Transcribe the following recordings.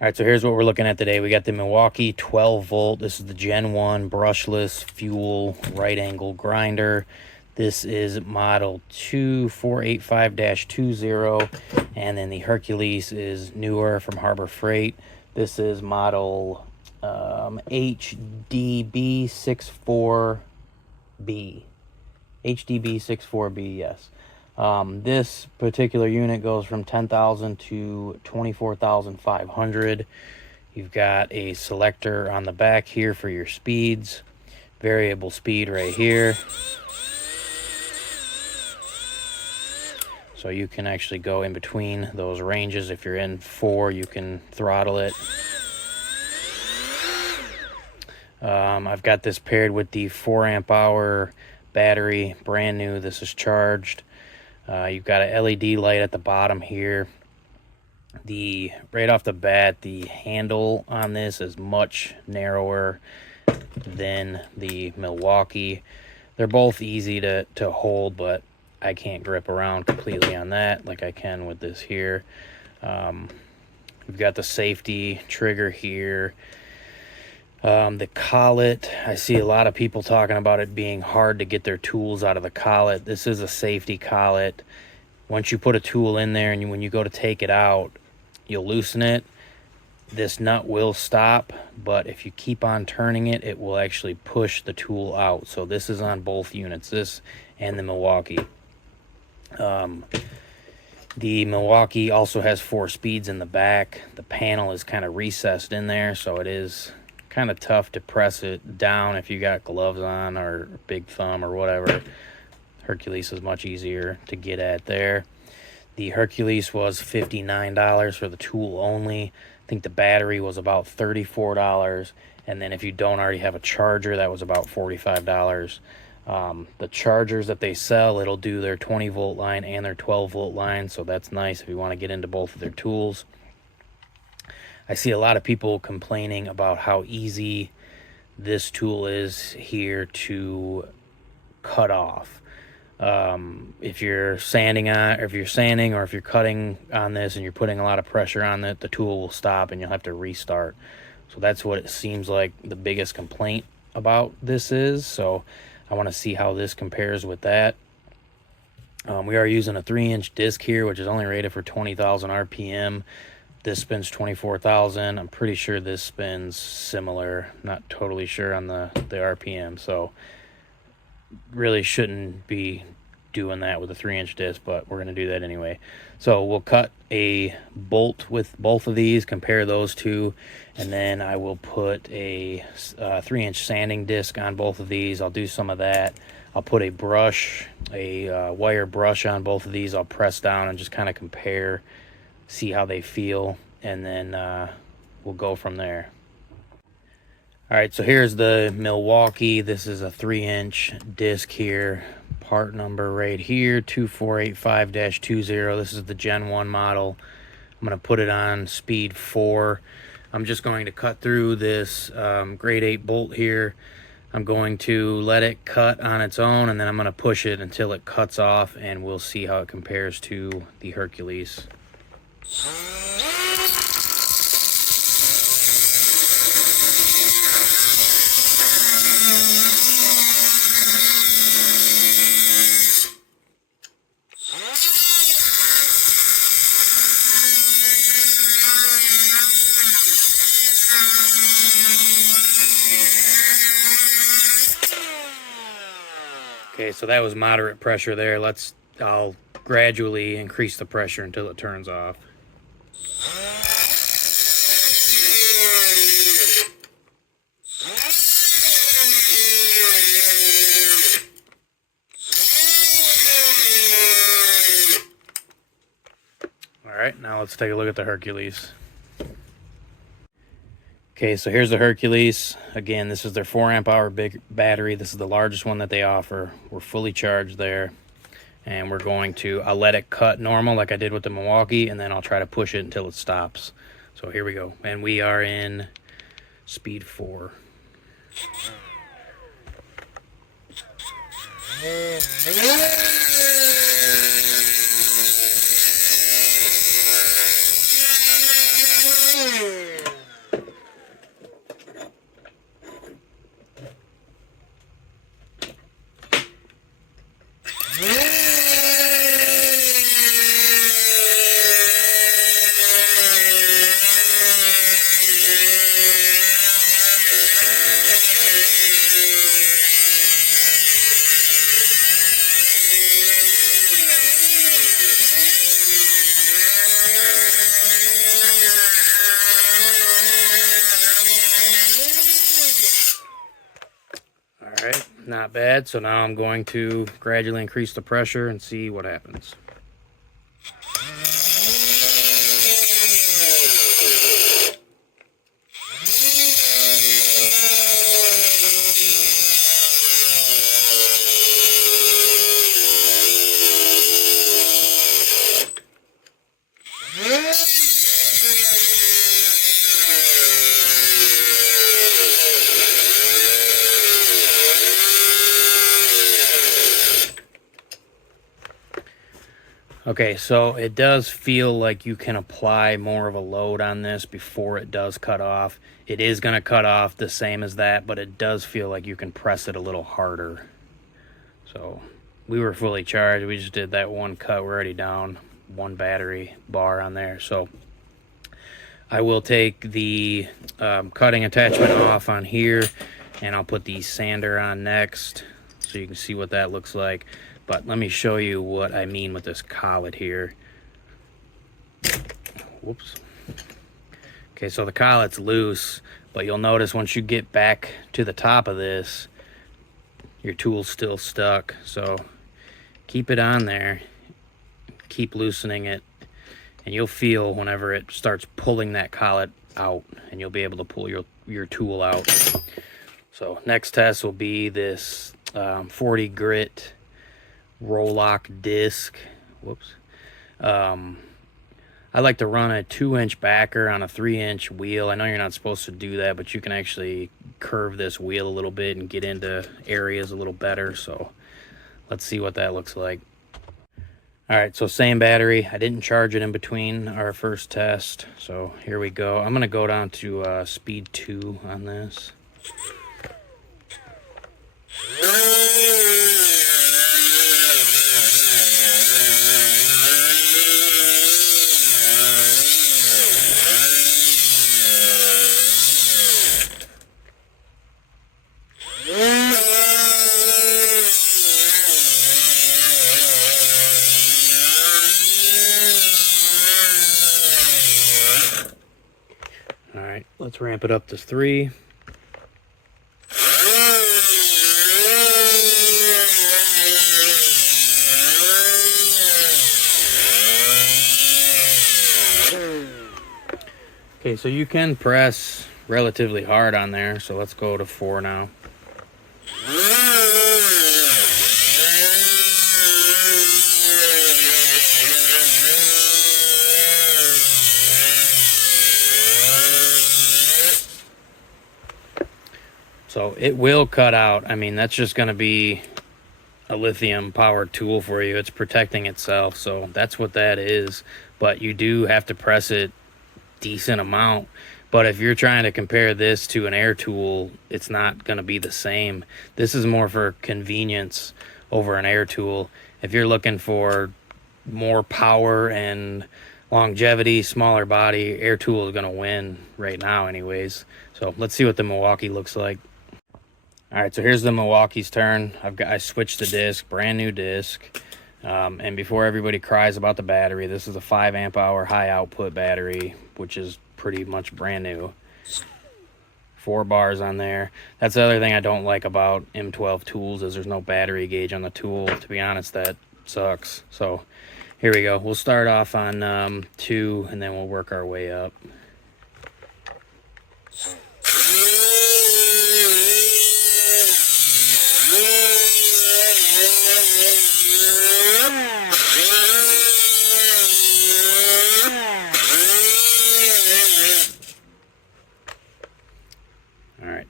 All right, so here's what we're looking at today. We got the Milwaukee 12 volt. This is the Gen 1 brushless fuel right angle grinder. This is model 2485-20, and then the Hercules is newer from Harbor Freight. This is model HDB64B. HDB64B, yes. This particular unit goes from 10,000 to 24,500. You've got a selector on the back here for your speeds, variable speed right here. So you can actually go in between those ranges. If you're in 4, you can throttle it. I've got this paired with the 4 amp hour battery, brand new. This is charged. You've got an LED light at the bottom here. Right off the bat, the handle on this is much narrower than the Milwaukee. They're both easy to hold, but I can't grip around completely on that like I can with this here. We've got the safety trigger here. The collet, I see a lot of people talking about it being hard to get their tools out of the collet. This is a safety collet. Once you put a tool in there and when you go to take it out, you'll loosen it. This nut will stop, but if you keep on turning it, it will actually push the tool out. So this is on both units, this and the Milwaukee. The Milwaukee also has 4 speeds in the back. The panel is kind of recessed in there, so it is kind of tough to press it down if you got gloves on or big thumb or whatever. Hercules is much easier to get at there. The Hercules was $59 for the tool only. I think the battery was about $34, and then if you don't already have a charger, that was about $45. The chargers that they sell, it'll do their 20 volt line and their 12 volt line, so that's nice if you want to get into both of their tools. I see a lot of people complaining about how easy this tool is here to cut off. If you're sanding on, or if you're cutting on this and you're putting a lot of pressure on it, the tool will stop and you'll have to restart. So that's what it seems like the biggest complaint about this is. So I want to see how this compares with that. We are using a 3-inch disc here, which is only rated for 20,000 RPM. This spins 24,000. I'm pretty sure this spins similar. Not totally sure on the RPM. So really shouldn't be doing that with a 3-inch disc, but we're going to do that anyway. So we'll cut a bolt with both of these, compare those two, and then I will put a 3-inch sanding disc on both of these. I'll do some of that. I'll put a brush, a wire brush on both of these. I'll press down and just kind of compare, see how they feel, and then we'll go from there. All right, so here's the Milwaukee. This is a 3-inch disc here. Part number right here, 2485-20. This is the Gen 1 model. I'm going to put it on speed 4. I'm just going to cut through this grade 8 bolt here. I'm going to let it cut on its own, and then I'm going to push it until it cuts off, and we'll see how it compares to the Hercules. Okay, so that was moderate pressure there. I'll gradually increase the pressure until it turns off. All right, now let's take a look at the Hercules. Okay, so here's the Hercules. Again, this is their 4 amp hour big battery. This is the largest one that they offer. We're fully charged there. And we're going to, I'll let it cut normal like I did with the Milwaukee, and then I'll try to push it until it stops. So here we go. And we are in speed 4. Not bad. So now I'm going to gradually increase the pressure and see what happens. Okay, so it does feel like you can apply more of a load on this before it does cut off. It is going to cut off the same as that, but it does feel like you can press it a little harder. So we were fully charged. We just did that one cut. We're already down one battery bar on there. So I will take the cutting attachment off on here, and I'll put the sander on next so you can see what that looks like. But let me show you what I mean with this collet here. Whoops. Okay, so the collet's loose, but you'll notice once you get back to the top of this, your tool's still stuck. So keep it on there, keep loosening it, and you'll feel whenever it starts pulling that collet out, and you'll be able to pull your tool out. So next test will be this 40 grit roll-lock disc. Whoops. I like to run a 2-inch backer on a 3-inch wheel. I know you're not supposed to do that, but you can actually curve this wheel a little bit and get into areas a little better. So let's see what that looks like. All right, so same battery. I didn't charge it in between our first test, so here we go. I'm gonna go down to speed 2 on this. All right, let's ramp it up to 3. Okay, so you can press relatively hard on there, so let's go to 4 now. So it will cut out. I mean, that's just going to be a lithium powered tool for you. It's protecting itself, so that's what that is. But you do have to press it decent amount. But if you're trying to compare this to an air tool, it's not going to be the same. This is more for convenience over an air tool. If you're looking for more power and longevity, smaller body, air tool is going to win right now anyways. So let's see what the Milwaukee looks like. All right, so here's the Milwaukee's turn. I switched the disc, brand new disc. And before everybody cries about the battery, this is a 5 amp hour high output battery, which is pretty much brand new. 4 bars on there. That's the other thing I don't like about M12 tools is there's no battery gauge on the tool. To be honest, that sucks. So here we go. We'll start off on 2, and then we'll work our way up.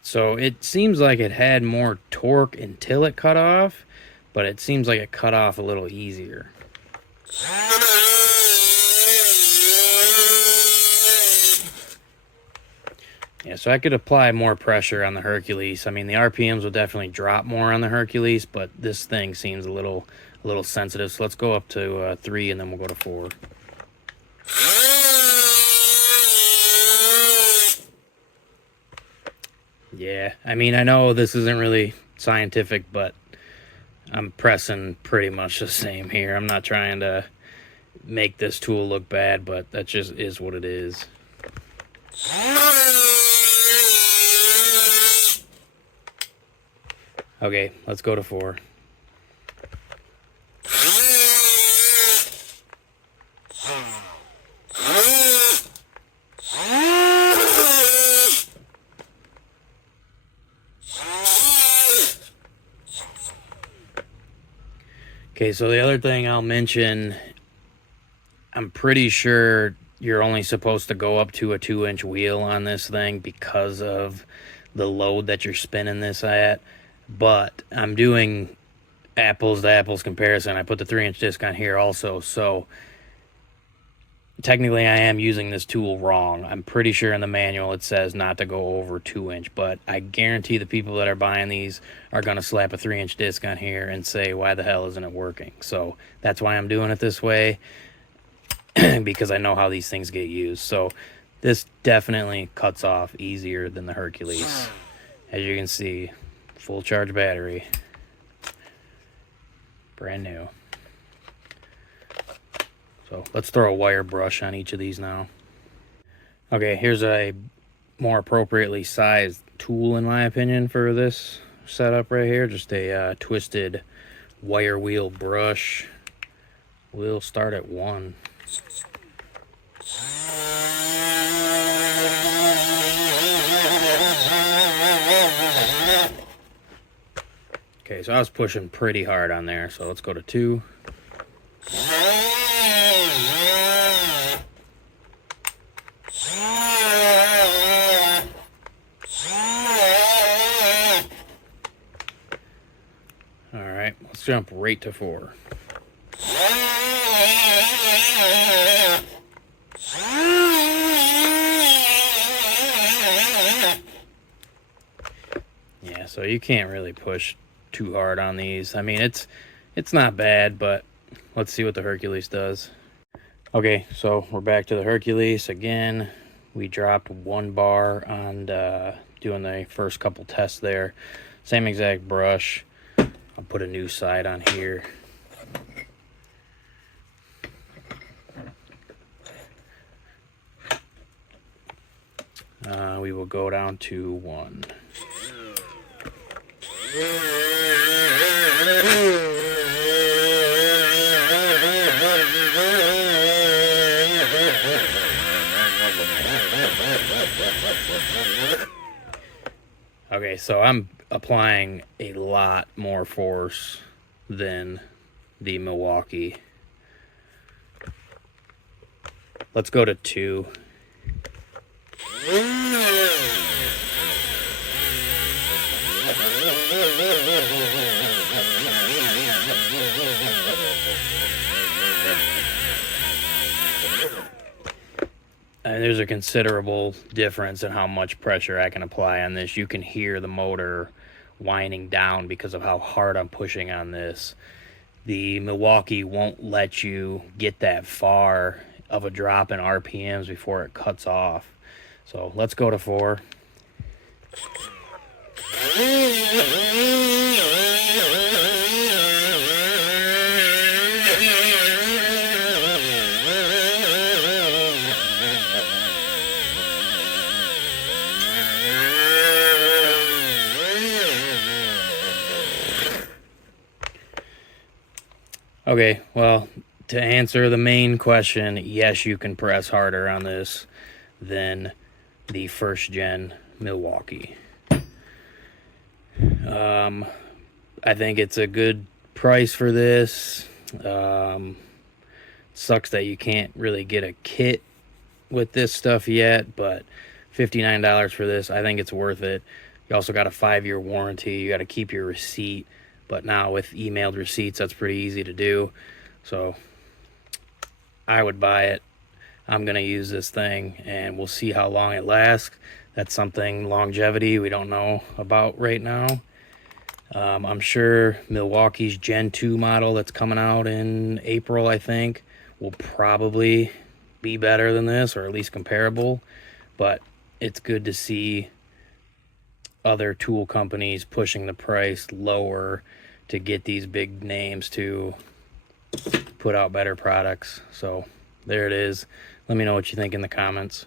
So it seems like it had more torque until it cut off, but it seems like it cut off a little easier. Yeah, so I could apply more pressure on the Hercules. I mean, the RPMs will definitely drop more on the Hercules, but this thing seems a little sensitive. So let's go up to 3, and then we'll go to 4. Yeah, I mean, I know this isn't really scientific, but I'm pressing pretty much the same here. I'm not trying to make this tool look bad, but that just is what it is. Okay, let's go to 4. Okay, so the other thing I'll mention, I'm pretty sure you're only supposed to go up to a 2-inch wheel on this thing because of the load that you're spinning this at. But I'm doing apples to apples comparison. I put the 3-inch disc on here also, so technically I am using this tool wrong. I'm pretty sure in the manual it says not to go over 2-inch, but I guarantee the people that are buying these are going to slap a 3-inch disc on here and say, why the hell isn't it working? So that's why I'm doing it this way, because I know how these things get used. So this definitely cuts off easier than the Hercules. As you can see, full charge battery, brand new. So let's throw a wire brush on each of these now. Okay, here's a more appropriately sized tool in my opinion for this setup right here. Just a twisted wire wheel brush. We'll start at 1. Okay, so I was pushing pretty hard on there, so let's go to 2. Alright, let's jump right to 4. Yeah, so you can't really push too hard on these. I mean, it's not bad, but let's see what the Hercules does. Okay, so we're back to the Hercules again. We dropped 1 bar on doing the first couple tests there. Same exact brush. I'll put a new side on here. We will go down to 1. Okay, so I'm applying a lot more force than the Milwaukee. Let's go to 2. And there's a considerable difference in how much pressure I can apply on this. You can hear the motor winding down because of how hard I'm pushing on this. The Milwaukee won't let you get that far of a drop in RPMs before it cuts off. So let's go to 4. Okay, well, to answer the main question, yes, you can press harder on this than the first gen Milwaukee. I think it's a good price for this. Sucks that you can't really get a kit with this stuff yet, but $59 for this, I think it's worth it. You also got a 5-year warranty. You got to keep your receipt, but now with emailed receipts, that's pretty easy to do. So I would buy it. I'm going to use this thing, and we'll see how long it lasts. That's something, longevity, we don't know about right now. I'm sure Milwaukee's Gen 2 model that's coming out in April, I think, will probably be better than this, or at least comparable. But it's good to see other tool companies pushing the price lower to get these big names to put out better products. So there it is. Let me know what you think in the comments.